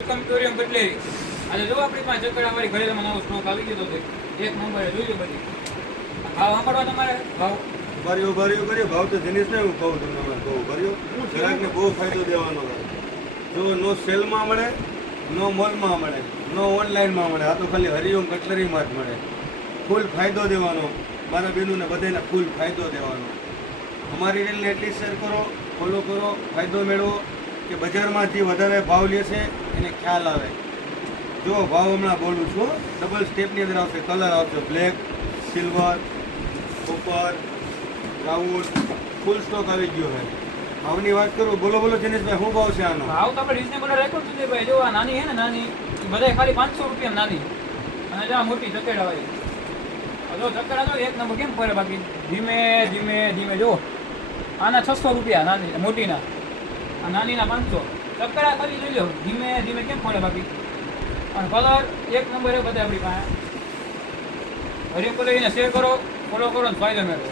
કમ્પ્યુરિયમ બદલેરી આજે જો આપણી પાસે ચકડાવાળી ઘરેલામાં નવો સ્ટોક આવી ગયો તો એક નંબરે જોઈ લો બધી ભાવ સાંભળવા તમારે ભાવ ભર્યો ભાવ તો જીનિસને હું કહું તમને બહુ ભર્યો ગ્રાહકને બહુ ફાયદો દેવાનો જો નો સેલમાં મળે નો મોલમાં મળે નો ઓનલાઈનમાં મળે આ તો ખાલી હરિઓમ કટલરીમાં જ મળે ફૂલ ફાયદો દેવાનો મારા બહેનોને બધાને ફૂલ ફાયદો દેવાનો અમારી રીલને એટલી શેર કરો ફોલો કરો ફાયદો મેળવો કે બજારમાંથી વધારે ભાવ લેશે એને ખ્યાલ આવે જો ભાવ હમણાં બોલું છું ડબલ સ્ટેપની અંદર આવશે કલર આવશે બ્લેક સિલ્વર કોપર બ્રાઉન ફૂલ સ્ટોક આવી ગયો છે ભાવની વાત કરું બોલો જિનેશભાઈ શું ભાવ છે આનો ભાવ તો આપણે રિઝનેબલ રેકોર્ડ સુધી ભાઈ જો આ નાની છે ને નાની બધાય ખાલી 500 રૂપિયા નાની અને જો આ મોટી ચકેડા વાળી જો ચકેડા તો એક નંબર કેમ પડે બાકી ધીમે ધીમે જો આના 600 રૂપિયા નાની મોટીના આ નાનીના 500 ચકેડા ખાલી જોઈ લો ધીમે કેમ પડે બાકી અને કલર એક નંબર એ બધા આપણી પાસે હરિયમ કલર એને શેર કરો ફોલો કરો ને ફાયદો મેળવો